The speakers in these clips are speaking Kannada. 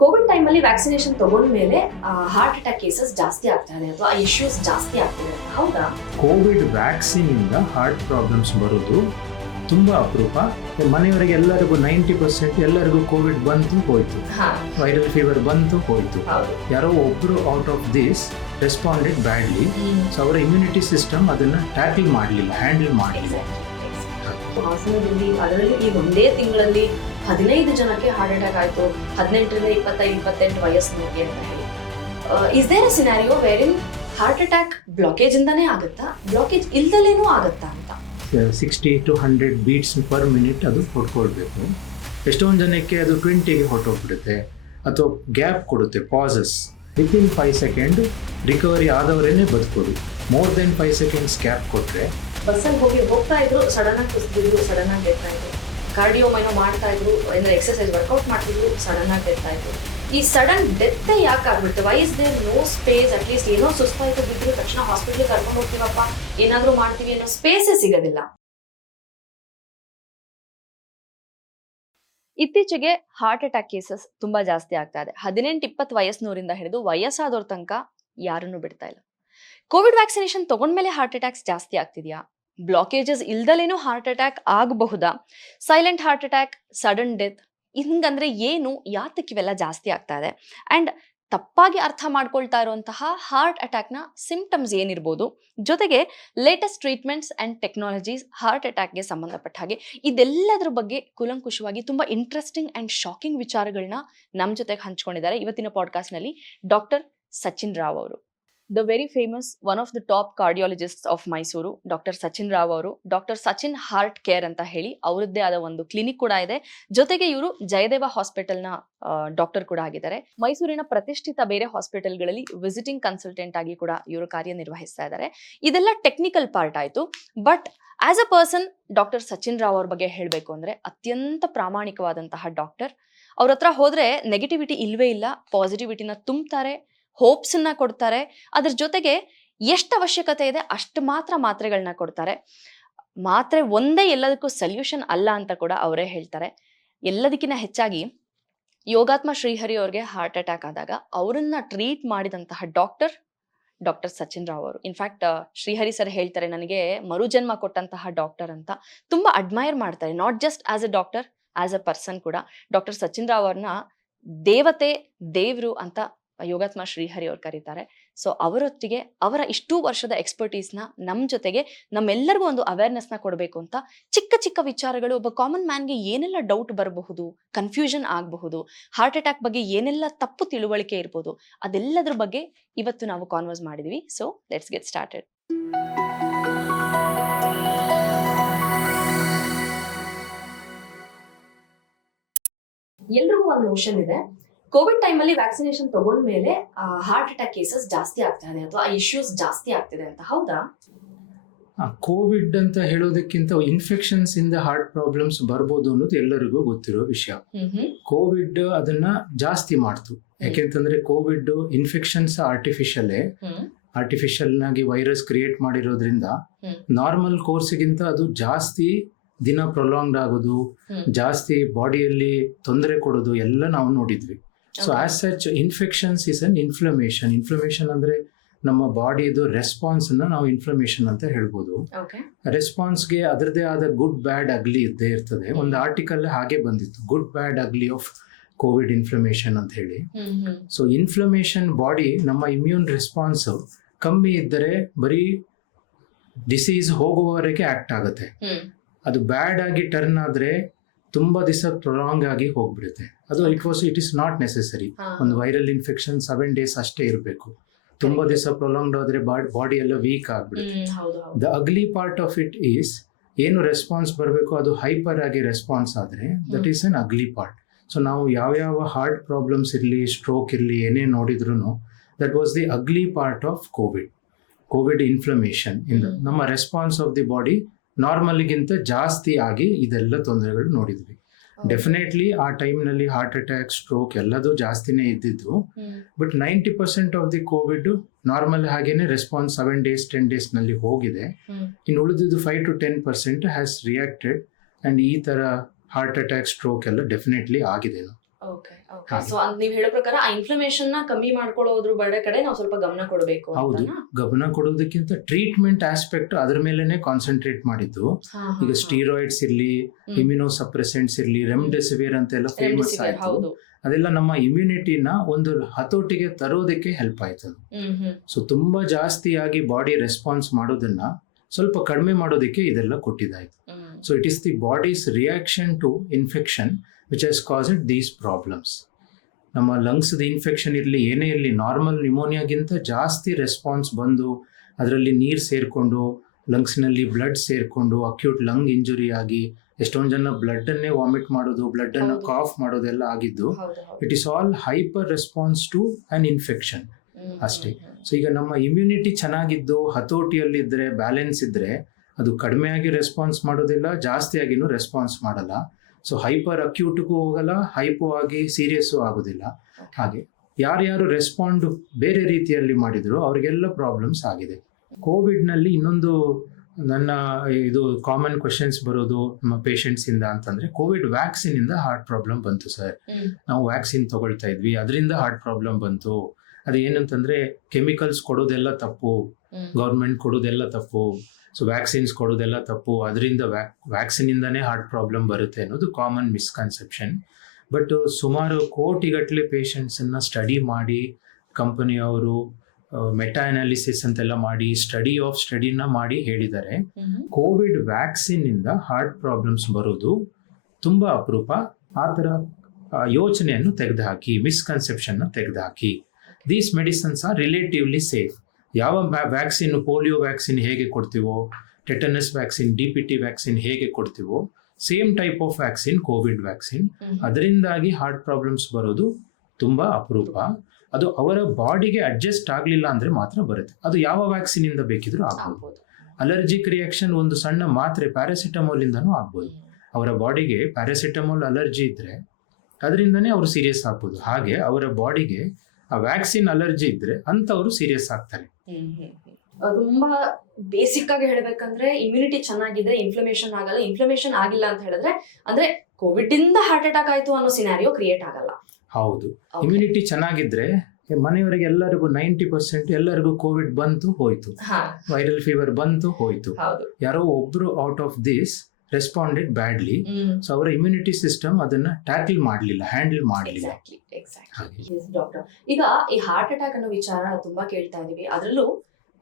ಕೋವಿಡ್ ಟೈಮಲ್ಲಿ ವ್ಯಾಕ್ಸಿನೇಷನ್ ತಗೊಂಡ್ಮೇಲೆ ಹಾರ್ಟ್ ಅಟ್ಯಾಕ್ ಕೇಸಸ್ ಜಾಸ್ತಿ ಆಗ್ತಾ ಇದೆ ಅಥವಾ ಇಶ್ಯೂಸ್ ಜಾಸ್ತಿ ಆಗ್ತಿದೆ, ಹೌದಾ? ಕೋವಿಡ್ ವ್ಯಾಕ್ಸಿನ್ ಇಂದ ಹಾರ್ಟ್ ಪ್ರಾಬ್ಲಮ್ಸ್ ಬರೋದು ತುಂಬಾ ಅಪರೂಪ. ಮನೆಯವರಿಗೆ ಎಲ್ಲರಿಗೂ 90% ಎಲ್ಲರಿಗೂ ಕೋವಿಡ್ ಬಂತು ಹೋಯ್ತು, ವೈರಲ್ ಫೀವರ್ ಬಂತು ಹೋಯ್ತು. ಯಾರೋ ಒಬ್ರು out of this responded badly. So ಅವರ ಇಮ್ಯುನಿಟಿ ಸಿಸ್ಟಮ್ ಅದನ್ನ ಟ್ಯಾಕಲ್ ಮಾಡಲಿಲ್ಲ, ಹ್ಯಾಂಡಲ್ ಮಾಡಲಿಲ್ಲ. ಹಾಸನದಲ್ಲಿ ಅದರಲ್ಲಿ ಈ ಒಂದೇ ತಿಂಗಳಲ್ಲಿ 15 ಜನಕ್ಕೆ ಹಾರ್ಟ್ ಅಟ್ಯಾಕ್ ಆಯ್ತು, 18ರಿಂದ 25-28 ವಯಸ್ಸಿನವರಿಗೆ ಅಂತ ಹೇಳಿ. Is there a scenario where in heart attack blockage ಇಂದಾನೇ ಆಗುತ್ತಾ, ಬ್ಲಾಕೇಜ್ ಇಲ್ದಲೇನೂ ಆಗುತ್ತಾ ಅಂತ? 60 to 100 ಬೀಟ್ಸ್ ಪರ್ ಮಿನಿಟ್ ಅದು ಹೊಡ್ಕೊಳ್ಬೇಕು. ಎಷ್ಟೊಂದು ಜನಕ್ಕೆ ಅದು 20ಗೆ ಹೊರಟೋಗ್ಬಿಡುತ್ತೆ ಅಥವಾ ಗ್ಯಾಪ್ ಕೊಡುತ್ತೆ, ಪಾಸಸ್. ವಿತಿನ್ 5 ಸೆಕೆಂಡ್ ರಿಕವರಿ ಆದವರೇನೆ ಬದುಕೋದು. ಮೋರ್ ದೆನ್ 5 ಸೆಕೆಂಡ್ಸ್ ಗ್ಯಾಪ್ ಕೊಟ್ಟರೆ, ಬಸ್ಸಲ್ಲಿ ಹೋಗ್ತಾ ಇದ್ರು, ಸಡನ್ ಆಗಿ ಕುಸಿದ್ರು, ಸಡನ್ ಆಗಿ ಡೆತ್ ಆಯಿತು. ಕಾರ್ಡಿಯೋ ಮೈನೋ ಮಾಡ್ತಾ ಇದ್ರು, ಅಂದರೆ ಎಕ್ಸರ್ಸೈಸ್ ವರ್ಕೌಟ್ ಮಾಡ್ತಿದ್ರು, ಸಡನ್ ಆಗಿ ಡೆತ್ ಆಯಿತು. ಈ ಸಡನ್ ಡೆತ್ ಯಾಕೆ ಆಗ್ಬಿಡುತ್ತೆ? Why is there no space? At least ಏನೋ ಸುಸ್ತಾಯಿತು, ಬಿದ್ದರು ತಕ್ಷಣ ಹಾಸ್ಪಿಟ್ಲಿಗೆ ಕರ್ಕೊಂಡು ಹೋಗ್ತೀವಪ್ಪ, ಏನಾದರೂ ಮಾಡ್ತೀವಿ ಅನ್ನೋ ಸ್ಪೇಸೇ ಸಿಗೋದಿಲ್ಲ. ಇತ್ತೀಚೆಗೆ ಹಾರ್ಟ್ ಅಟ್ಯಾಕ್ ಕೇಸಸ್ ತುಂಬಾ ಜಾಸ್ತಿ ಆಗ್ತಾ ಇದೆ. 18-20 ವಯಸ್ಸಿನವರಿಂದ ಹಿಡಿದು ವಯಸ್ಸಾದವ್ರ ತನಕ ಯಾರನ್ನು ಬಿಡ್ತಾ ಇಲ್ಲ. ಕೋವಿಡ್ ವ್ಯಾಕ್ಸಿನೇಷನ್ ತಗೊಂಡ್ಮೇಲೆ ಹಾರ್ಟ್ ಅಟ್ಯಾಕ್ಸ್ ಜಾಸ್ತಿ ಆಗ್ತಿದ್ಯಾ? ಬ್ಲಾಕೇಜಸ್ ಇಲ್ದಲೇನೂ ಹಾರ್ಟ್ ಅಟ್ಯಾಕ್ ಆಗಬಹುದಾ? Silent heart attack, sudden death, ಹಿಂಗಂದ್ರೆ ಏನು, ಯಾತಕ್ಕೆ ಇವೆಲ್ಲ ಜಾಸ್ತಿ ಆಗ್ತಾ ಇದೆ? ಅಂಡ್ ತಪ್ಪಾಗಿ ಅರ್ಥ ಮಾಡ್ಕೊಳ್ತಾ ಇರುವಂತಹ ಹಾರ್ಟ್ ಅಟ್ಯಾಕ್ನ ಸಿಂಪ್ಟಮ್ಸ್ ಏನಿರ್ಬೋದು, ಜೊತೆಗೆ latest treatments and technologies heart ಅಟ್ಯಾಕ್ಗೆ ಸಂಬಂಧಪಟ್ಟ ಹಾಗೆ ಇದೆಲ್ಲದರ ಬಗ್ಗೆ ಕೂಲಂಕುಷವಾಗಿ ತುಂಬಾ ಇಂಟ್ರೆಸ್ಟಿಂಗ್ ಅಂಡ್ ಶಾಕಿಂಗ್ ವಿಚಾರಗಳನ್ನ ನಮ್ಮ ಜೊತೆಗೆ ಹಂಚ್ಕೊಂಡಿದ್ದಾರೆ ಇವತ್ತಿನ ಪಾಡ್ಕಾಸ್ಟ್ನಲ್ಲಿ ಡಾಕ್ಟರ್ ಸಚಿನ್ ರಾವ್ ಅವರು. The very famous one of the top cardiologist of Mysuru doctor Sachin Rao ಅವರು. ಡಾಕ್ಟರ್ ಸಚಿನ್ ಹಾರ್ಟ್ ಕೇರ್ ಅಂತ ಹೇಳಿ ಅವರದ್ದೇ ಆದ ಒಂದು ಕ್ಲಿನಿಕ್ ಕೂಡ ಇದೆ. ಜೊತೆಗೆ ಇವರು ಜಯದೇವ ಹಾಸ್ಪಿಟಲ್ನ ಡಾಕ್ಟರ್ ಕೂಡ ಆಗಿದ್ದಾರೆ. ಮೈಸೂರಿನ ಪ್ರತಿಷ್ಠಿತ ಬೇರೆ ಹಾಸ್ಪಿಟಲ್ಗಳಲ್ಲಿ ವಿಸಿಟಿಂಗ್ ಕನ್ಸಲ್ಟೆಂಟ್ ಆಗಿ ಕೂಡ ಇವರು ಕಾರ್ಯನಿರ್ವಹಿಸ್ತಾ ಇದ್ದಾರೆ. ಇದೆಲ್ಲ ಟೆಕ್ನಿಕಲ್ ಪಾರ್ಟ್ ಆಯ್ತು. But as a person doctor Sachin Rao ಅವ್ರ ಬಗ್ಗೆ ಹೇಳಬೇಕು ಅಂದ್ರೆ ಅತ್ಯಂತ ಪ್ರಾಮಾಣಿಕವಾದಂತಹ ಡಾಕ್ಟರ್. ಅವ್ರ ಹತ್ರ ಹೋದ್ರೆ ನೆಗೆಟಿವಿಟಿ ಇಲ್ವೇ ಇಲ್ಲ, ಪಾಸಿಟಿವಿಟಿನ ತುಂಬ್ತಾರೆ, ಹೋಪ್ಸ್ ಅನ್ನ ಕೊಡ್ತಾರೆ. ಅದ್ರ ಜೊತೆಗೆ ಎಷ್ಟು ಅವಶ್ಯಕತೆ ಇದೆ ಅಷ್ಟು ಮಾತ್ರ ಮಾತ್ರೆಗಳನ್ನ ಕೊಡ್ತಾರೆ. ಮಾತ್ರೆ ಒಂದೇ ಎಲ್ಲದಕ್ಕೂ ಸೊಲ್ಯೂಷನ್ ಅಲ್ಲ ಅಂತ ಕೂಡ ಅವರೇ ಹೇಳ್ತಾರೆ. ಎಲ್ಲದಕ್ಕಿಂತ ಹೆಚ್ಚಾಗಿ ಯೋಗಾತ್ಮ ಶ್ರೀಹರಿ ಅವ್ರಿಗೆ ಹಾರ್ಟ್ ಅಟ್ಯಾಕ್ ಆದಾಗ ಅವರನ್ನ ಟ್ರೀಟ್ ಮಾಡಿದಂತಹ ಡಾಕ್ಟರ್ ಸಚಿನ್ ರಾವ್ ಅವರು. ಇನ್ಫ್ಯಾಕ್ಟ್ ಶ್ರೀಹರಿ ಸರ್ ಹೇಳ್ತಾರೆ, ನನಗೆ ಮರುಜನ್ಮ ಕೊಟ್ಟಂತಹ ಡಾಕ್ಟರ್ ಅಂತ ತುಂಬಾ ಅಡ್ಮೈರ್ ಮಾಡ್ತಾರೆ. Not just as a doctor, as a person ಕೂಡ ಡಾಕ್ಟರ್ ಸಚಿನ್ ರಾವ್ ಅವ್ರನ್ನ ದೇವತೆ, ದೇವ್ರು ಅಂತ ಯೋಗಾತ್ಮ ಶ್ರೀಹರಿ ಅವ್ರು ಕರೀತಾರೆ. ಸೊ ಅವರೊಟ್ಟಿಗೆ ಅವರ ಇಷ್ಟೂ ವರ್ಷದ ಎಕ್ಸ್ಪರ್ಟೀಸ್ನ ನಮ್ಮ ಜೊತೆಗೆ ನಮ್ಮೆಲ್ಲರಿಗೂ ಒಂದು ಅವೇರ್ನೆಸ್ನ ಕೊಡಬೇಕು ಅಂತ ಚಿಕ್ಕ ಚಿಕ್ಕ ವಿಚಾರಗಳು, ಒಬ್ಬ ಕಾಮನ್ ಮ್ಯಾನ್ಗೆ ಏನೆಲ್ಲ ಡೌಟ್ ಬರಬಹುದು, ಕನ್ಫ್ಯೂಷನ್ ಆಗಬಹುದು, ಹಾರ್ಟ್ ಅಟ್ಯಾಕ್ ಬಗ್ಗೆ ಏನೆಲ್ಲ ತಪ್ಪು ತಿಳುವಳಿಕೆ ಇರ್ಬೋದು, ಅದೆಲ್ಲದ್ರ ಬಗ್ಗೆ ಇವತ್ತು ನಾವು ಕಾನ್ವರ್ಸ್ ಮಾಡಿದ್ವಿ. So let's get started. ಎಲ್ರಿಗೂ ಒಂದು ನೋಷನ್ ಇದೆ, ಕೋವಿಡ್ ಟೈಮಲ್ಲಿ ವ್ಯಾಕ್ಸಿನೇಷನ್ ತಗೊಂಡ್ಮೇಲೆ ಹಾರ್ಟ್ ಅಟ್ಯಾಕ್ ಕೇಸಸ್ ಜಾಸ್ತಿ ಆಗ್ತಾ ಇದೆ ಅಥವಾ ಇಶ್ಯೂಸ್ ಜಾಸ್ತಿ ಆಗ್ತಿದೆ ಅಂತ, ಹೌದಾ? ಕೋವಿಡ್ ಅಂತ ಹೇಳೋದಕ್ಕಿಂತ ಇನ್ಫೆಕ್ಷನ್ಸ್ ಇಂದ ಹಾರ್ಟ್ ಪ್ರಾಬ್ಲಮ್ಸ್ ಬರ್ಬೋದು ಅನ್ನೋದು ಎಲ್ಲರಿಗೂ ಗೊತ್ತಿರೋ ವಿಷಯ. ಕೋವಿಡ್ ಅದನ್ನ ಜಾಸ್ತಿ ಮಾಡ್ತು. ಯಾಕೆಂತಂದ್ರೆ ಕೋವಿಡ್ ಇನ್ಫೆಕ್ಷನ್ಸ್ ಆರ್ಟಿಫಿಷಿಯಲ್ ಆಗಿ ವೈರಸ್ ಕ್ರಿಯೇಟ್ ಮಾಡಿರೋದ್ರಿಂದ ನಾರ್ಮಲ್ ಕೋರ್ಸ್ಗಿಂತ ಅದು ಜಾಸ್ತಿ ದಿನ ಪ್ರೊಲಾಂಗ್ಡ್ ಆಗೋದು, ಜಾಸ್ತಿ ಬಾಡಿಯಲ್ಲಿ ತೊಂದರೆ ಕೊಡೋದು ಎಲ್ಲ ನಾವು ನೋಡಿದ್ವಿ. So as such infections is an inflammation. Inflammation ಅಂದ್ರೆ ನಮ್ಮ ಬಾಡಿದು ರೆಸ್ಪಾನ್ಸ್ ಅನ್ನ ನಾವು ಇನ್ಫ್ಲಮೇಷನ್ ಅಂತ ಹೇಳ್ಬೋದು. ರೆಸ್ಪಾನ್ಸ್ಗೆ ಅದರದೇ ಆದ ಗುಡ್ ಬ್ಯಾಡ್ ಅಗ್ಲಿ ಇದ್ದೇ ಇರ್ತದೆ. ಒಂದು ಆರ್ಟಿಕಲ್ ಹಾಗೆ ಬಂದಿತ್ತು, good bad ugly of Covid inflammation ಅಂತ ಹೇಳಿ. ಸೊ ಇನ್ಫ್ಲಮೇಷನ್ ಬಾಡಿ ನಮ್ಮ ಇಮ್ಯೂನ್ ರೆಸ್ಪಾನ್ಸ್ ಕಮ್ಮಿ ಇದ್ದರೆ ಬರೀ ಡಿಸೀಸ್ ಹೋಗುವವರೆಗೆ ಆಕ್ಟ್ ಆಗುತ್ತೆ. ಅದು ಬ್ಯಾಡ್ ಆಗಿ ಟರ್ನ್ ಆದ್ರೆ ತುಂಬಾ ದಿವಸ ಪ್ರೊಲಾಂಗ್ ಆಗಿ ಹೋಗ್ಬಿಡುತ್ತೆ. ಅದು ಇಟ್ ಇಸ್ ನಾಟ್ ನೆಸೆಸರಿ. ಒಂದು ವೈರಲ್ ಇನ್ಫೆಕ್ಷನ್ 7 days ಅಷ್ಟೇ ಇರಬೇಕು. ತುಂಬಾ ದಿವಸ ಪ್ರೊಲಾಂಗ್ಡ್ ಆದ್ರೆ ಬಾಡಿ ಎಲ್ಲ ವೀಕ್ ಆಗ್ಬಿಡುತ್ತೆ. The ugly part of it is, ಏನು ರೆಸ್ಪಾನ್ಸ್ ಬರಬೇಕು ಅದು ಹೈಪರ್ ಆಗಿ ರೆಸ್ಪಾನ್ಸ್ ಆದ್ರೆ that is an ugly part. So ನಾವು ಯಾವ ಹಾರ್ಟ್ ಪ್ರಾಬ್ಲಮ್ಸ್ ಇರಲಿ, ಸ್ಟ್ರೋಕ್ ಇರಲಿ, ಏನೇ ನೋಡಿದ್ರು that was the ugly part of Covid inflammation ಇಂದ ನಮ್ಮ ರೆಸ್ಪಾನ್ಸ್ ಆಫ್ ದಿ ಬಾಡಿ ನಾರ್ಮಲ್ಗಿಂತ ಜಾಸ್ತಿ ಆಗಿ ಇದೆಲ್ಲ ತೊಂದರೆಗಳು ನೋಡಿದ್ವಿ. ಡೆಫಿನೆಟ್ಲಿ ಆ ಟೈಮ್ನಲ್ಲಿ ಹಾರ್ಟ್ ಅಟ್ಯಾಕ್, ಸ್ಟ್ರೋಕ್ ಎಲ್ಲದೂ ಜಾಸ್ತಿನೇ ಇದ್ದಿದ್ದು. But 90% of the Covid normal ಹಾಗೇನೆ ರೆಸ್ಪಾನ್ಸ್ 7 days 10 days ನಲ್ಲಿ ಹೋಗಿದೆ. ಇನ್ನು ಉಳಿದಿದ್ದು 5 to 10% ಹ್ಯಾಸ್ ರಿಯಾಕ್ಟೆಡ್ ಅಂಡ್ ಈ ತರ ಹಾರ್ಟ್ ಅಟ್ಯಾಕ್, ಸ್ಟ್ರೋಕ್ ಎಲ್ಲ ಡೆಫಿನೆಟ್ಲಿ ಆಗಿದೆ. Okay okay. ಹಾಗೆ. ಸೊ ನೀವ್ ಹೇಳೋ ಪ್ರಕಾರ ಆ ಇನ್ಫ್ಲಮೇಷನ್ ನ ಕಮ್ಮಿ ಮಾಡ್ಕೊಳ್ಳೋದ್ರ ಕಡೆ ನಾವು ಸ್ವಲ್ಪ ಗಮನ ಕೊಡಬೇಕು ಹೌದು, ಅಂತನಾ? ಗಮನ ಕೊಡೋದಕ್ಕಿಂತ ಟ್ರೀಟ್ಮೆಂಟ್ ಆಸ್ಪೆಕ್ಟ್ ಅದ್ರ ಮೇಲೆನೆ ಕಾನ್ಸಂಟ್ರೇಟ್ ಮಾಡಿದ್ದು. ಈಗ ಸ್ಟೀರಾಯ್ಡ್ಸ್ ಇರ್ಲಿ, ಇಮ್ಯುನೋ ಸಪ್ರೆಸೆಂಟ್ಸ್ ಇರ್ಲಿ, ರೆಮ್ಡೆಸಿವಿರ್ ಅಂತೆಲ್ಲ ಫೇಮಸ್ ಆಯ್ತು. ಹೌದು. ಅದೆಲ್ಲ ನಮ್ಮ ಇಮ್ಯುನಿಟಿನ ಒಂದು ಹತೋಟಿಗೆ ತರೋದಕ್ಕೆ ಹೆಲ್ಪ್ ಆಯ್ತದು. ಸೊ ತುಂಬಾ ಜಾಸ್ತಿಯಾಗಿ ಬಾಡಿ ರೆಸ್ಪಾನ್ಸ್ ಮಾಡೋದನ್ನ ಸ್ವಲ್ಪ ಕಡಿಮೆ ಮಾಡೋದಕ್ಕೆ ಇದೆಲ್ಲ ಕೊಟ್ಟಿದ್ದಾಯ್ತು. So it is the body's reaction to infection which has caused these problems. ನಮ್ಮ ಲಂಗ್ಸ್ದ ಇನ್ಫೆಕ್ಷನ್ ಇರಲಿ, ಏನೇ ಇರಲಿ, ನಾರ್ಮಲ್ ನ್ಯೂಮೋನಿಯಾಗಿಂತ ಜಾಸ್ತಿ ರೆಸ್ಪಾನ್ಸ್ ಬಂದು ಅದರಲ್ಲಿ ನೀರು ಸೇರಿಕೊಂಡು ಲಂಗ್ಸ್ನಲ್ಲಿ ಬ್ಲಡ್ ಸೇರಿಕೊಂಡು ಅಕ್ಯೂಟ್ ಲಂಗ್ ಇಂಜುರಿ ಆಗಿ ಎಷ್ಟೊಂದು ಜನ ಬ್ಲಡ್ಡನ್ನೇ ವಾಮಿಟ್ ಮಾಡೋದು, ಬ್ಲಡ್ಡನ್ನು ಕಾಫ್ ಮಾಡೋದೆಲ್ಲ ಆಗಿದ್ದು. It is all hyper response to an infection ಅಷ್ಟೇ. ಸೊ ಈಗ ನಮ್ಮ ಇಮ್ಯುನಿಟಿ ಚೆನ್ನಾಗಿದ್ದು ಹತೋಟಿಯಲ್ಲಿದ್ದರೆ, ಬ್ಯಾಲೆನ್ಸ್ ಇದ್ದರೆ, ಅದು ಕಡಿಮೆಯಾಗಿ ರೆಸ್ಪಾನ್ಸ್ ಮಾಡೋದಿಲ್ಲ, ಜಾಸ್ತಿಯಾಗಿನೂ ರೆಸ್ಪಾನ್ಸ್ ಮಾಡಲ್ಲ. ಸೊ ಹೈಪರ್ ಅಕ್ಯೂಟ್ಗೂ ಹೋಗಲ್ಲ, ಹೈಪೋ ಆಗಿ ಸೀರಿಯಸ್ಸು ಆಗೋದಿಲ್ಲ. ಹಾಗೆ ಯಾರ್ಯಾರು ರೆಸ್ಪಾಂಡ್ ಬೇರೆ ರೀತಿಯಲ್ಲಿ ಮಾಡಿದ್ರು ಅವ್ರಿಗೆಲ್ಲ ಪ್ರಾಬ್ಲಮ್ಸ್ ಆಗಿದೆ. ಕೋವಿಡ್ನಲ್ಲಿ ಇನ್ನೊಂದು ನನ್ನ ಇದು ಕಾಮನ್ ಕ್ವೆಶನ್ಸ್ ಬರೋದು ನಮ್ಮ ಪೇಷಂಟ್ಸ್ ಇಂದ ಅಂತಂದ್ರೆ, ಕೋವಿಡ್ ವ್ಯಾಕ್ಸಿನ್ ಇಂದ ಹಾರ್ಟ್ ಪ್ರಾಬ್ಲಮ್ ಬಂತು ಸರ್, ನಾವು ವ್ಯಾಕ್ಸಿನ್ ತಗೊಳ್ತಾ ಇದ್ವಿ, ಅದರಿಂದ ಹಾರ್ಟ್ ಪ್ರಾಬ್ಲಮ್ ಬಂತು. ಅದೇನಂತಂದ್ರೆ ಕೆಮಿಕಲ್ಸ್ ಕೊಡೋದೆಲ್ಲ ತಪ್ಪು, ಗೌರ್ಮೆಂಟ್ ಕೊಡೋದೆಲ್ಲ ತಪ್ಪು, ಸೊ ವ್ಯಾಕ್ಸಿನ್ಸ್ ಕೊಡೋದೆಲ್ಲ ತಪ್ಪು, ಅದರಿಂದ ವ್ಯಾಕ್ಸಿನ್ ಇಂದಾನೇ ಹಾರ್ಟ್ ಪ್ರಾಬ್ಲಮ್ ಬರುತ್ತೆ ಅನ್ನೋದು ಕಾಮನ್ ಮಿಸ್ಕನ್ಸೆಪ್ಷನ್. ಬಟ್ ಸುಮಾರು ಕೋಟಿಗಟ್ಟಲೆ ಪೇಷಂಟ್ಸನ್ನು ಸ್ಟಡಿ ಮಾಡಿ, ಕಂಪನಿಯವರು ಮೆಟಾ ಅನಾಲಿಸಿಸ್ ಅಂತೆಲ್ಲ ಮಾಡಿ ಸ್ಟಡಿನ ಮಾಡಿ ಹೇಳಿದ್ದಾರೆ, ಕೋವಿಡ್ ವ್ಯಾಕ್ಸಿನ್ ಇಂದ ಹಾರ್ಟ್ ಪ್ರಾಬ್ಲಮ್ಸ್ ಬರೋದು ತುಂಬಾ ಅಪರೂಪ. ಆ ಥರ ಯೋಚನೆಯನ್ನು ತೆಗೆದುಹಾಕಿ, ಮಿಸ್ಕನ್ಸೆಪ್ಷನ್ ತೆಗೆದುಹಾಕಿ. These medicines are relatively safe. ಯಾವ ವ್ಯಾಕ್ಸಿನ್, ಪೋಲಿಯೋ ವ್ಯಾಕ್ಸಿನ್ ಹೇಗೆ ಕೊಡ್ತೀವೋ, ಟೆಟನಸ್ ವ್ಯಾಕ್ಸಿನ್, DPT ವ್ಯಾಕ್ಸಿನ್ ಹೇಗೆ ಕೊಡ್ತೀವೋ, same type of vaccine COVID vaccine. ಅದರಿಂದಾಗಿ ಹಾರ್ಟ್ ಪ್ರಾಬ್ಲಮ್ಸ್ ಬರೋದು ತುಂಬಾ ಅಪರೂಪ. ಅದು ಅವರ ಬಾಡಿಗೆ ಅಡ್ಜಸ್ಟ್ ಆಗಲಿಲ್ಲ ಅಂದ್ರೆ ಮಾತ್ರ ಬರುತ್ತೆ. ಅದು ಯಾವ ವ್ಯಾಕ್ಸಿನ್ ಇಂದ ಬೇಕಿದ್ರೂ ಆಗ್ಬೋದು. ಅಲರ್ಜಿಕ್ ರಿಯಾಕ್ಷನ್ ಒಂದು ಸಣ್ಣ ಮಾತ್ರೆ ಪ್ಯಾರಾಸಿಟಮಾಲ್ ಇಂದನೂ ಆಗ್ಬೋದು. ಅವರ ಬಾಡಿಗೆ ಪ್ಯಾರಾಸಿಟಮಾಲ್ ಅಲರ್ಜಿ ಇದ್ರೆ ಅದರಿಂದನೇ ಅವರು ಸೀರಿಯಸ್ ಆಗ್ಬೋದು. ಹಾಗೆ ಅವರ ಬಾಡಿಗೆ ಆ ವ್ಯಾಕ್ಸಿನ್ ಅಲರ್ಜಿ ಇದ್ರೆ ಅಂತವರು ಸೀರಿಯಸ್ ಆಗ್ತಾರೆ. ತುಂಬಾ ಬೇಸಿಕ್ ಆಗಿ ಹೇಳ್ಬೇಕಂದ್ರೆ ಇಮ್ಯುನಿಟಿ ಚೆನ್ನಾಗಿದೆ, ಇನ್ಫ್ಲಮೇಷನ್ ಆಗಲ್ಲ. ಇನ್ಫ್ಲಮೇಷನ್ ಆಗಿಲ್ಲ ಅಂತ ಹೇಳಿದ್ರೆ ಅಂದ್ರೆ ಕೋವಿಡ್ ಇಂದ ಹಾರ್ಟ್ ಅಟ್ಯಾಕ್ ಆಯ್ತು ಅನ್ನೋ ಸಿನಾರಿಯೋ ಕ್ರಿಯೇಟ್ ಆಗಲ್ಲ. ಹೌದು, ಇಮ್ಯುನಿಟಿ ಚೆನ್ನಾಗಿದ್ರೆ ಮನೆಯವರಿಗೆ ಎಲ್ಲರಿಗೂ 90% ಎಲ್ಲರಿಗೂ ಕೋವಿಡ್ ಬಂತು ಹೋಯ್ತು, ವೈರಲ್ ಫೀವರ್ ಬಂತು ಹೋಯ್ತು. ಯಾರೋ ಒಬ್ರು out of this responded badly. So ಅವರ ಇಮ್ಯುನಿಟಿ ಸಿಸ್ಟಮ್ ಅದನ್ನ ಟ್ಯಾಕಲ್ ಮಾಡಲಿಲ್ಲ, ಹ್ಯಾಂಡಲ್ ಮಾಡಲಿಲ್ಲ. ಡಾಕ್ಟರ್, ಈಗ ಈ ಹಾರ್ಟ್ ಅಟ್ಯಾಕ್ ಅನ್ನೋ ವಿಚಾರ ತುಂಬಾ ಕೇಳ್ತಾ ಇದೀವಿ. ಅದರಲ್ಲೂ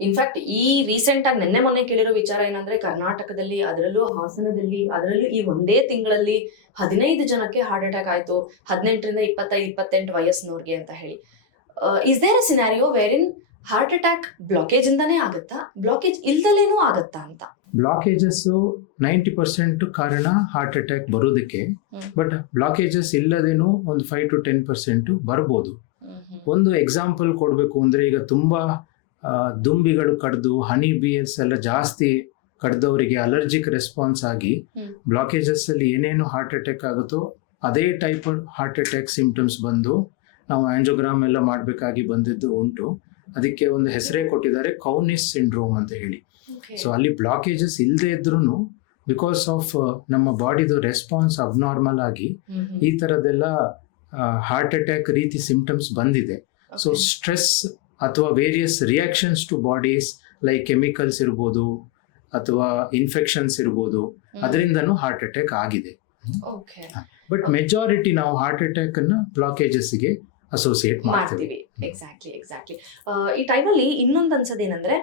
ಇನ್ಫ್ಯಾಕ್ಟ್ ಈ ರೀಸೆಂಟ್ ಆಗಿ ನಿನ್ನೆ ಮೊನ್ನೆ ಕೇಳಿರೋ ವಿಚಾರ ಏನಂದ್ರೆ, ಕರ್ನಾಟಕದಲ್ಲಿ ಅದರಲ್ಲೂ ಹಾಸನದಲ್ಲಿ ಅದರಲ್ಲೂ ಈ ಒಂದೇ ತಿಂಗಳಲ್ಲಿ 15 ಜನಕ್ಕೆ ಹಾರ್ಟ್ ಅಟ್ಯಾಕ್ ಆಯ್ತು, 18ರಿಂದ 25-28 ವಯಸ್ಸಿನವ್ರಿಗೆ ಅಂತ ಹೇಳಿ. Is there a scenario where in heart attack blockage ಇಂದಾನೇ ಆಗುತ್ತಾ, ಬ್ಲಾಕೇಜ್ ಇಲ್ದಲೇನೂ ಆಗುತ್ತಾ ಅಂತ? ಬ್ಲಾಕೇಜಸ್ 90% ಕಾರಣ ಹಾರ್ಟ್ ಅಟ್ಯಾಕ್ ಬರೋದಕ್ಕೆ. ಬಟ್ ಬ್ಲಾಕೇಜಸ್ ಇಲ್ಲದೇನು ಒಂದು 5 to 10% ಬರ್ಬೋದು. ಒಂದು ಎಕ್ಸಾಂಪಲ್ ಕೊಡಬೇಕು ಅಂದ್ರೆ, ಈಗ ತುಂಬಾ ದುಂಬಿಗಳು ಕಡ್ದು ಹನಿ ಬೀಸ್ ಎಲ್ಲ ಜಾಸ್ತಿ ಕಡ್ದವರಿಗೆ ಅಲರ್ಜಿಕ್ ರೆಸ್ಪಾನ್ಸ್ ಆಗಿ ಬ್ಲಾಕೇಜಸ್ ಅಲ್ಲಿ ಏನೇನು ಹಾರ್ಟ್ ಅಟ್ಯಾಕ್ ಆಗುತ್ತೋ ಅದೇ ಟೈಪ್ ಹಾರ್ಟ್ ಅಟ್ಯಾಕ್ ಸಿಂಪ್ಟಮ್ಸ್ ಬಂದು ನಾವು ಆಂಜಿಯೋಗ್ರಾಮ್ ಎಲ್ಲ ಮಾಡಬೇಕಾಗಿ ಬಂದಿದ್ದು ಉಂಟು. ಅದಕ್ಕೆ ಒಂದು ಹೆಸರೇ ಕೊಟ್ಟಿದ್ದಾರೆ, ಕೌನಿಸ್ ಸಿಂಡ್ರೋಮ್ ಅಂತ ಹೇಳಿ. ಸೊ ಅಲ್ಲಿ ಬ್ಲಾಕೇಜಸ್ ಇಲ್ಲದೆ ಇದ್ರೂ ಬಿಕಾಸ್ ಆಫ್ ನಮ್ಮ ಬಾಡಿದು ರೆಸ್ಪಾನ್ಸ್ ಅಬ್ನಾರ್ಮಲ್ ಆಗಿ ಈ ಥರದ್ದೆಲ್ಲ ಹಾರ್ಟ್ ಅಟ್ಯಾಕ್ ರೀತಿ ಸಿಂಪ್ಟಮ್ಸ್ ಬಂದಿದೆ. ಸೊ ಸ್ಟ್ರೆಸ್ ಅಥವಾ various reactions to bodies like chemicals ಇರ್ಬೋದು ಅಥವಾ ಇನ್ಫೆಕ್ಷನ್ಸ್ ಇರ್ಬೋದು, ಅದರಿಂದನೂ ಹಾರ್ಟ್ ಅಟ್ಯಾಕ್ ಆಗಿದೆ. ಬಟ್ ಮೆಜಾರಿಟಿ ನಾವು ಹಾರ್ಟ್ ಅಟ್ಯಾಕ್ ಅನ್ನ ಬ್ಲಾಕೇಜಸ್ ಗೆ ಅಸೋಸಿಯೇಟ್ ಮಾಡ್ತೀವಿ. ಎಕ್ಸಾಕ್ಟ್ಲಿ. ಈ ಟೈಮಲ್ಲಿ ಇನ್ನೊಂದು ಅನ್ಸೋದೇನಂದ್ರೆ,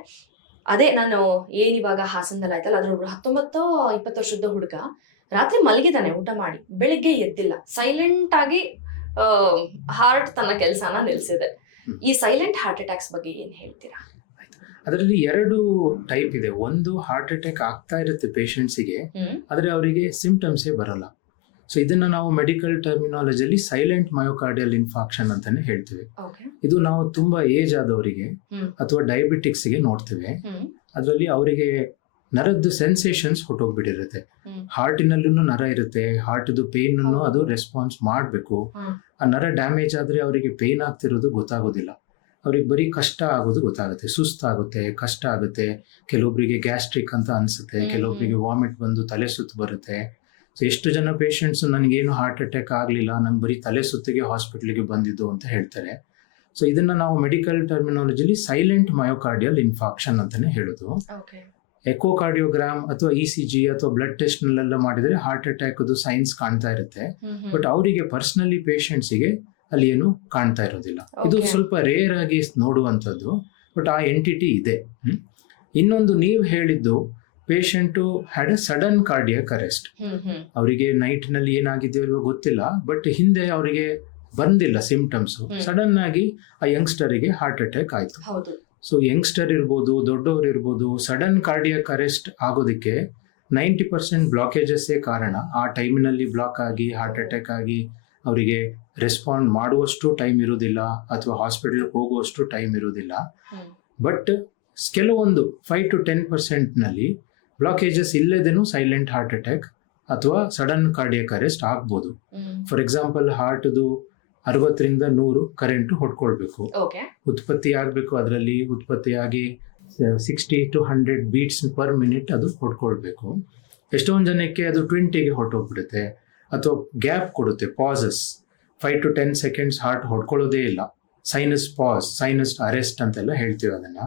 ಅದೇ ನಾನು ಏನಿವಾಗ ಹಾಸನದಲ್ಲಿ ಆಯ್ತಲ್ಲ, ಅದ್ರ 19-20 ವರ್ಷದ ಹುಡುಗ ರಾತ್ರಿ ಮಲಗಿದಾನೆ ಊಟ ಮಾಡಿ, ಬೆಳಿಗ್ಗೆ ಎದ್ದಿಲ್ಲ, ಸೈಲೆಂಟ್ ಆಗಿ ಹಾರ್ಟ್ ತನ್ನ ಕೆಲಸನ ನಿಲ್ಸಿದೆ. ಈ ಸೈಲೆಂಟ್ ಹಾರ್ಟ್ ಅಟ್ಯಾಕ್ಸ್ ಬಗ್ಗೆ ಏನ್ ಹೇಳ್ತೀರಾ? ಅದರಲ್ಲಿ 2 ಟೈಪ್ ಇದೆ. ಒಂದು, ಹಾರ್ಟ್ ಅಟ್ಯಾಕ್ ಆಗ್ತಾ ಇರುತ್ತೆ ಪೇಷಂಟ್ಸಿಗೆ, ಆದ್ರೆ ಅವರಿಗೆ ಸಿಂಪ್ಟಮ್ಸೇ ಬರಲ್ಲ. ಸೊ ಇದನ್ನ ನಾವು ಮೆಡಿಕಲ್ ಟರ್ಮಿನಾಲಜಿಯಲ್ಲಿ ಸೈಲೆಂಟ್ ಮಯೋಕಾರ್ಡಿಯಲ್ ಇನ್ಫಾಕ್ಷನ್ ಅಂತಾನೆ ಹೇಳ್ತೀವಿ. ಇದು ನಾವು ತುಂಬಾ ಏಜ್ ಆದವರಿಗೆ ಅಥವಾ ಡಯಾಬಿಟಿಕ್ಸ್ಗೆ ನೋಡ್ತೇವೆ. ಅದರಲ್ಲಿ ಅವರಿಗೆ ನರದ್ದು ಸೆನ್ಸೇಷನ್ಸ್ ಹೊಟ್ಟೋಗ್ಬಿಟ್ಟಿರುತ್ತೆ. ಹಾರ್ಟಿನಲ್ಲೂ ನರ ಇರುತ್ತೆ, ಹಾರ್ಟ್ದು ಪೇನ್ ಅದು ರೆಸ್ಪಾನ್ಸ್ ಮಾಡಬೇಕು. ಆ ನರ ಡ್ಯಾಮೇಜ್ ಆದ್ರೆ ಅವರಿಗೆ ಪೇನ್ ಆಗ್ತಿರೋದು ಗೊತ್ತಾಗೋದಿಲ್ಲ, ಅವ್ರಿಗೆ ಬರೀ ಕಷ್ಟ ಆಗೋದು ಗೊತ್ತಾಗುತ್ತೆ, ಸುಸ್ತಾಗುತ್ತೆ, ಕಷ್ಟ ಆಗುತ್ತೆ. ಕೆಲವೊಬ್ಬರಿಗೆ ಗ್ಯಾಸ್ಟ್ರಿಕ್ ಅಂತ ಅನ್ಸುತ್ತೆ, ಕೆಲವೊಬ್ಬರಿಗೆ ವಾಮಿಟ್ ಬಂದು ತಲೆ ಸುತ್ತು ಬರುತ್ತೆ. ಸೊ ಎಷ್ಟು ಜನ ಪೇಷಂಟ್ಸ್ ನನಗೇನು ಹಾರ್ಟ್ ಅಟ್ಯಾಕ್ ಆಗಲಿಲ್ಲ, ನಂಗೆ ಬರೀ ತಲೆ ಸುತ್ತಿಗೆ ಹಾಸ್ಪಿಟ್ಲಿಗೆ ಬಂದಿದ್ದು ಅಂತ ಹೇಳ್ತಾರೆ. ಸೊ ಇದನ್ನ ನಾವು ಮೆಡಿಕಲ್ ಟರ್ಮಿನಾಲಜಿಲಿ ಸೈಲೆಂಟ್ ಮಯೋಕಾರ್ಡಿಯಲ್ ಇನ್ಫಾಕ್ಷನ್ ಅಂತಾನೆ ಹೇಳೋದು. ಎಕೋಕಾರ್ಡಿಯೋಗ್ರಾಮ್ ಅಥವಾ ECG ಅಥವಾ ಬ್ಲಡ್ ಟೆಸ್ಟ್ ನಲ್ಲೆಲ್ಲ ಮಾಡಿದ್ರೆ ಹಾರ್ಟ್ ಅಟ್ಯಾಕ್ ಸೈನ್ಸ್ ಕಾಣ್ತಾ ಇರುತ್ತೆ. ಬಟ್ ಅವರಿಗೆ ಪರ್ಸನಲಿ ಪೇಷಂಟ್ಸಿಗೆ ಅಲ್ಲಿ ಏನು ಕಾಣ್ತಾ ಇರೋದಿಲ್ಲ. ಇದು ಸ್ವಲ್ಪ ರೇರ್ ಆಗಿ ನೋಡುವಂಥದ್ದು, ಬಟ್ ಆ ಎಂಟಿಟಿ ಇದೆ. ಇನ್ನೊಂದು ನೀವು ಹೇಳಿದ್ದು patient had a sudden cardiac arrest. ಅವರಿಗೆ ನೈಟ್ ನಲ್ಲಿ ಏನಾಗಿದೆಯೋ ಇಲ್ವೋ ಗೊತ್ತಿಲ್ಲ, ಬಟ್ ಹಿಂದೆ ಅವರಿಗೆ ಬಂದಿಲ್ಲ ಸಿಂಪ್ಟಮ್ಸ್. ಸಡನ್ ಆಗಿ ಆ ಯಂಗ್ಸ್ಟರಿಗೆ ಹಾರ್ಟ್ ಅಟ್ಯಾಕ್ ಆಯ್ತು. ಸೊ ಯಂಗ್ಸ್ಟರ್ ಇರ್ಬೋದು, ದೊಡ್ಡವರು ಇರ್ಬೋದು, ಸಡನ್ ಕಾರ್ಡಿಯಾಕ್ ಅರೆಸ್ಟ್ ಆಗೋದಕ್ಕೆ 90% ಬ್ಲಾಕೇಜಸ್ಸೇ ಕಾರಣ. ಆ ಟೈಮಿನಲ್ಲಿ ಬ್ಲಾಕ್ ಆಗಿ ಹಾರ್ಟ್ ಅಟ್ಯಾಕ್ ಆಗಿ ಅವರಿಗೆ ರೆಸ್ಪಾಂಡ್ ಮಾಡುವಷ್ಟು ಟೈಮ್ ಇರೋದಿಲ್ಲ ಅಥವಾ ಹಾಸ್ಪಿಟಲ್ ಹೋಗುವಷ್ಟು ಟೈಮ್ ಇರೋದಿಲ್ಲ. ಬಟ್ ಕೆಲವೊಂದು 5 to 10% ನಲ್ಲಿ ಬ್ಲಾಕೇಜಸ್ ಇಲ್ಲದೇನು ಸೈಲೆಂಟ್ ಹಾರ್ಟ್ ಅಟ್ಯಾಕ್ ಅಥವಾ ಸಡನ್ ಕಾರ್ಡಿಯಾಕ್ ಅರೆಸ್ಟ್ ಆಗ್ಬೋದು. ಫಾರ್ ಎಕ್ಸಾಂಪಲ್ ಹಾರ್ಟ್ದು 60ರಿಂದ 100 ಕರೆಂಟ್ ಹೊಡ್ಕೊಳ್ಬೇಕು, ಉತ್ಪತ್ತಿ ಆಗಬೇಕು. ಅದರಲ್ಲಿ ಉತ್ಪತ್ತಿಯಾಗಿ 60 to 100 ಬೀಟ್ಸ್ ಪರ್ ಮಿನಿಟ್ ಅದು ಹೊಡ್ಕೊಳ್ಬೇಕು. ಎಷ್ಟೊಂದು ಜನಕ್ಕೆ ಅದು 20ಗೆ ಹೊರಟೋಗ್ಬಿಡುತ್ತೆ ಅಥವಾ ಗ್ಯಾಪ್ ಕೊಡುತ್ತೆ, ಪಾಸಸ್. 5 to 10 ಸೆಕೆಂಡ್ಸ್ ಹಾರ್ಟ್ ಹೊಡ್ಕೊಳ್ಳೋದೇ ಇಲ್ಲ. ಸೈನಸ್ ಪಾಸ್, ಸೈನಸ್ ಅರೆಸ್ಟ್ ಅಂತೆಲ್ಲ ಹೇಳ್ತೀವಿ ಅದನ್ನ.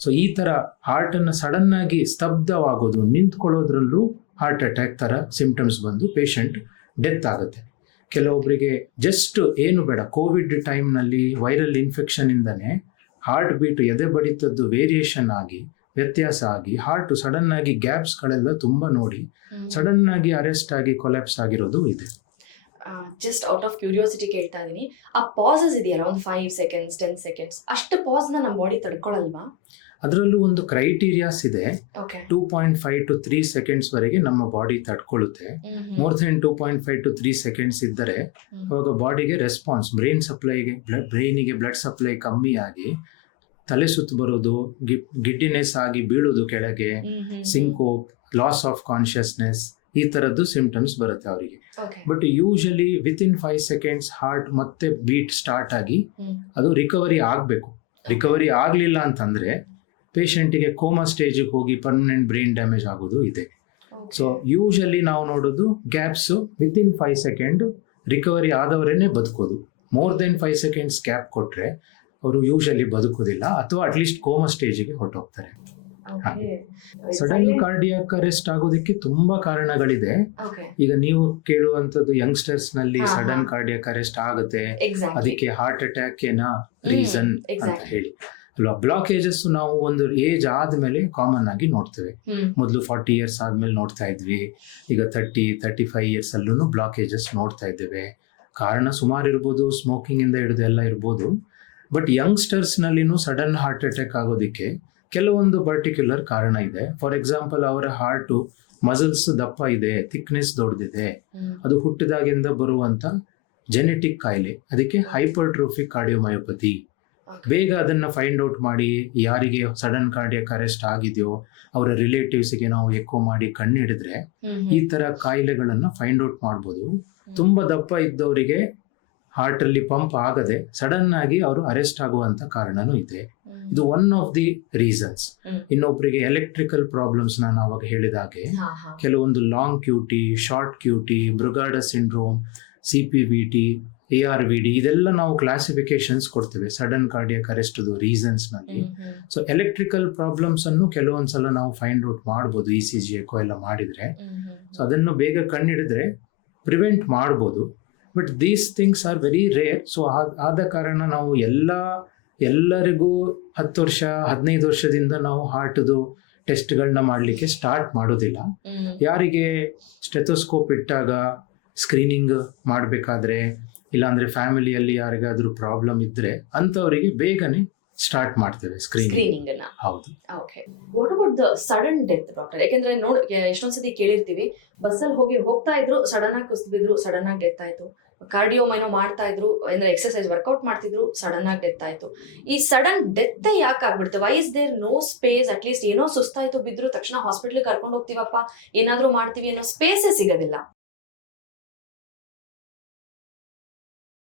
ಸೊ ಈ ತರ ಹಾರ್ಟ್ ಅನ್ನ ಸಡನ್ ಆಗಿ ಸ್ತಬ್ಧವಾಗೋದು, ನಿಂತ್ಕೊಳ್ಳೋದ್ರಲ್ಲೂ ಹಾರ್ಟ್ ಅಟ್ಯಾಕ್ ತರ ಸಿಂಪ್ಟಮ್ಸ್ ಬಂದು ಪೇಷಂಟ್ ಡೆತ್ ಆಗುತ್ತೆ. ಕೆಲವೊಬ್ಬರಿಗೆ ಜಸ್ಟ್ ಏನು ಬೇಡ, ಕೋವಿಡ್ ಟೈಮ್ನಲ್ಲಿ ವೈರಲ್ ಇನ್ಫೆಕ್ಷನ್ ಇಂದನೇ ಹಾರ್ಟ್ ಬೀಟ್, ಎದೆ ಬಡಿತದ್ದು ವೇರಿಯೇಷನ್ ಆಗಿ, ವ್ಯತ್ಯಾಸ ಆಗಿ ಹಾರ್ಟ್ ಸಡನ್ ಆಗಿ ಗ್ಯಾಪ್ಸ್ಗಳೆಲ್ಲ ತುಂಬಾ ನೋಡಿ ಸಡನ್ ಆಗಿ ಅರೆಸ್ಟ್ ಆಗಿ ಕೊಲ್ಯಾಪ್ಸ್ ಆಗಿರೋದು ಇದೆ. ಜಸ್ಟ್ ಔಟ್ ಆಫ್ ಕ್ಯೂರಿಯಾಸಿಟಿ ಕೇಳ್ತಾ ಇದೀನಿ, ಆ ಪಾಸಸ್ ಇದೆಯಲ್ಲ, ಒಂದು 5 seconds 10 seconds ಅಷ್ಟು ಪಾಸ್ ನಮ್ಮ ಬಾಡಿ ತಡ್ಕೊಳಲ್ವಾ? ಅದರಲ್ಲೂ ಒಂದು ಕ್ರೈಟೀರಿಯಾಸ್ ಇದೆ. 2.5 to 3 seconds ವರೆಗೆ ನಮ್ಮ ಬಾಡಿ ತಡ್ಕೊಳ್ಳುತ್ತೆ. ಮೋರ್ ದೆನ್ 2.5 to 3 seconds ಇದ್ದರೆ ಅವಾಗ ಬಾಡಿಗೆ ರೆಸ್ಪಾನ್ಸ್, ಬ್ರೈನಿಗೆ ಬ್ಲಡ್ ಸಪ್ಲೈ ಕಮ್ಮಿ ಆಗಿ ತಲೆ ಸುತ್ತು ಬರೋದು, ಗಿಡ್ಡಿನೆಸ್ ಆಗಿ ಬೀಳೋದು ಕೆಳಗೆ, ಸಿಂಕೋಪ್, ಲಾಸ್ ಆಫ್ ಕಾನ್ಶಿಯಸ್ನೆಸ್, ಈ ತರದ್ದು ಸಿಂಪ್ಟಮ್ಸ್ ಬರುತ್ತೆ ಅವರಿಗೆ. But usually within 5 seconds heart ಮತ್ತೆ ಬೀಟ್ ಸ್ಟಾರ್ಟ್ ಆಗಿ ಅದು ರಿಕವರಿ ಆಗಬೇಕು. ರಿಕವರಿ ಆಗಲಿಲ್ಲ ಅಂತಂದ್ರೆ ಪೇಷಂಟಿಗೆ ಕೋಮಾ ಸ್ಟೇಜಿಗೆ ಹೋಗಿ ಪರ್ಮನೆಂಟ್ ಬ್ರೈನ್ ಡ್ಯಾಮೇಜ್ ಆಗೋದು ಇದೆ. ಸೊ ಯೂಶಲಿ ನಾವು ನೋಡೋದು ಗ್ಯಾಪ್ಸ್ ವಿತಿನ್ 5 seconds ರಿಕವರಿ ಆದವರೇನೆ ಬದುಕೋದು. ಮೋರ್ ದೆನ್ 5 seconds ಗ್ಯಾಪ್ ಕೊಟ್ರೆ ಅವರು ಯೂಶಲಿ ಬದುಕೋದಿಲ್ಲ ಅಥವಾ ಅಟ್ಲೀಸ್ಟ್ ಕೋಮಾ ಸ್ಟೇಜಿಗೆ ಹೊರಟೋಗ್ತಾರೆ. ಸಡನ್ ಕಾರ್ಡಿಯಾಕ್ ಅರೆಸ್ಟ್ ಆಗೋದಕ್ಕೆ ತುಂಬಾ ಕಾರಣಗಳಿದೆ. ಈಗ ನೀವು ಕೇಳುವಂತದ್ದು ಯಂಗ್ಸ್ಟರ್ಸ್ ನಲ್ಲಿ ಸಡನ್ ಕಾರ್ಡಿಯಾಕ್ ಅರೆಸ್ಟ್ ಆಗುತ್ತೆ, ಅದಕ್ಕೆ ಹಾರ್ಟ್ ಅಟ್ಯಾಕ್ ಏನಾ ರೀಸನ್ ಅಂತ ಹೇಳಿ ಅಲ್ವಾ. ಬ್ಲಾಕೇಜಸ್ ನಾವು ಒಂದು ಏಜ್ ಆದ್ಮೇಲೆ ಕಾಮನ್ ಆಗಿ ನೋಡ್ತೇವೆ. ಮೊದಲು 40 years ಆದ್ಮೇಲೆ ನೋಡ್ತಾ ಇದ್ವಿ, ಈಗ 30-35 years ಅಲ್ಲೂ ಬ್ಲಾಕೇಜಸ್ ನೋಡ್ತಾ ಇದ್ದೇವೆ. ಕಾರಣ ಸುಮಾರು ಇರ್ಬೋದು, ಸ್ಮೋಕಿಂಗ್ ಇಂದ ಹಿಡಿದು ಎಲ್ಲ ಇರ್ಬೋದು. ಬಟ್ ಯಂಗ್ಸ್ಟರ್ಸ್ ನಲ್ಲಿನೂ ಸಡನ್ ಹಾರ್ಟ್ ಅಟ್ಯಾಕ್ ಆಗೋದಕ್ಕೆ ಕೆಲವೊಂದು ಪರ್ಟಿಕ್ಯುಲರ್ ಕಾರಣ ಇದೆ. ಫಾರ್ ಎಕ್ಸಾಂಪಲ್ ಅವರ ಹಾರ್ಟು ಮಸಲ್ಸ್ ದಪ್ಪ ಇದೆ, ಥಿಕ್ನೆಸ್ ದೊಡ್ಡದಿದೆ, ಅದು ಹುಟ್ಟಿದಾಗಿಂದ ಬರುವಂತ ಜೆನೆಟಿಕ್ ಕಾಯಿಲೆ, ಅದಕ್ಕೆ ಹೈಪರ್ಟ್ರೋಫಿಕ್ ಕಾರ್ಡಿಯೋಮಯೋಪತಿ. ಬೇಗ ಅದನ್ನ ಫೈಂಡ್ ಔಟ್ ಮಾಡಿ ಯಾರಿಗೆ ಸಡನ್ ಕಾರ್ಡಿಯಾಕ್ ಅರೆಸ್ಟ್ ಆಗಿದೆಯೋ ಅವರ ರಿಲೇಟಿವ್ಸ್ಗೆ ನಾವು ಎಕೋ ಮಾಡಿ ಕಣ್ಣು ಹಿಡಿದ್ರೆ ಈ ತರ ಕಾಯಿಲೆಗಳನ್ನ ಫೈಂಡ್ ಔಟ್ ಮಾಡ್ಬೋದು. ತುಂಬಾ ದಪ್ಪ ಇದ್ದವರಿಗೆ ಹಾರ್ಟ್ ಅಲ್ಲಿ ಪಂಪ್ ಆಗದೆ ಸಡನ್ ಆಗಿ ಅವರು ಅರೆಸ್ಟ್ ಆಗುವಂತ ಕಾರಣನೂ ಇದೆ. ಇದು ಒನ್ ಆಫ್ ದಿ ರೀಸನ್ಸ್. ಇನ್ನೊಬ್ಬರಿಗೆ ಎಲೆಕ್ಟ್ರಿಕಲ್ ಪ್ರಾಬ್ಲಮ್ಸ್ ನಾನು ಅವಾಗ ಹೇಳಿದಾಗೆ ಕೆಲವೊಂದು long QT, short QT, Brugada syndrome, CPVT, ARVD ಇದೆಲ್ಲ ನಾವು ಕ್ಲಾಸಿಫಿಕೇಶನ್ಸ್ ಕೊಡ್ತೇವೆ ಸಡನ್ ಕಾರ್ಡಿಯಾಕ್ ಅರೆಸ್ಟ್ ರೀಸನ್ಸ್ ನಲ್ಲಿ. ಸೊ ಎಲೆಕ್ಟ್ರಿಕಲ್ ಪ್ರಾಬ್ಲಮ್ಸ್ ಅನ್ನು ಕೆಲವೊಂದ್ಸಲ ನಾವು ಫೈಂಡ್ ಔಟ್ ಮಾಡ್ಬೋದು ECG ಎಕೋ ಎಲ್ಲ ಮಾಡಿದ್ರೆ. ಸೊ ಅದನ್ನು ಬೇಗ ಕಂಡಿಡಿದ್ರೆ ಪ್ರಿವೆಂಟ್ ಮಾಡ್ಬೋದು. But these things are very rare. So ಆದ ಕಾರಣ ನಾವು ಎಲ್ಲರಿಗೂ 10 ವರ್ಷ 15 ವರ್ಷದಿಂದ ನಾವು ಹಾರ್ಟ್ದು ಟೆಸ್ಟ್ಗಳನ್ನ ಮಾಡಲಿಕ್ಕೆ ಸ್ಟಾರ್ಟ್ ಮಾಡೋದಿಲ್ಲ. ಯಾರಿಗೆ ಸ್ಟೆಥೋಸ್ಕೋಪ್ ಇಟ್ಟಾಗ ಸ್ಕ್ರೀನಿಂಗ್ ಮಾಡಬೇಕಾದ್ರೆ, ಇಲ್ಲಾಂದ್ರೆ ಫ್ಯಾಮಿಲಿಯಲ್ಲಿ ಯಾರಿಗಾದ್ರೂ ಪ್ರಾಬ್ಲಮ್ ಇದ್ರೆ ಅಂತವರಿಗೆ ಬೇಗನೆ ಸ್ಟಾರ್ಟ್ ಮಾಡ್ತೇವೆ ಸ್ಕ್ರೀನಿಂಗ್. ಹೌದು. What about the sudden death doctor? ಯಾಕಂದ್ರೆ ಎಷ್ಟೊಂದ್ಸತಿ ಕೇಳಿರ್ತೀವಿ, ಬಸ್ಸಲ್ಲಿ ಹೋಗ್ತಾ ಇದ್ರು, ಸಡನ್ ಆಗಿ ಕುಸಿದು ಬಿದ್ರು, ಸಡನ್ ಆಗಿ ಡೆತ್ ಆಯ್ತು. ಕಾರ್ಡಿಯೋಮೈನೋ ಮಾಡ್ತಾ ಇದ್ರು, ಅಂದ್ರೆ ಎಕ್ಸರ್ಸೈಸ್ ವರ್ಕೌಟ್ ಮಾಡ್ತಿದ್ರು, ಸಡನ್ ಆಗಿ ಡೆತ್ ಆಯ್ತು. ಈ ಸಡನ್ ಡೆತ್ ಯಾಕೆ ಆಗ್ಬಿಡುತ್ತೆ? Why is there no space? At least ಏನೋ ಸುಸ್ತಾಯ್ತು, ಬಿದ್ರು ತಕ್ಷಣ ಹಾಸ್ಪಿಟಲ್ ಕರ್ಕೊಂಡು ಹೋಗ್ತೀವಪ್ಪ, ಏನಾದ್ರೂ ಮಾಡ್ತೀವಿ ಅನ್ನೋ ಸ್ಪೇಸೇ ಸಿಗೋದಿಲ್ಲ.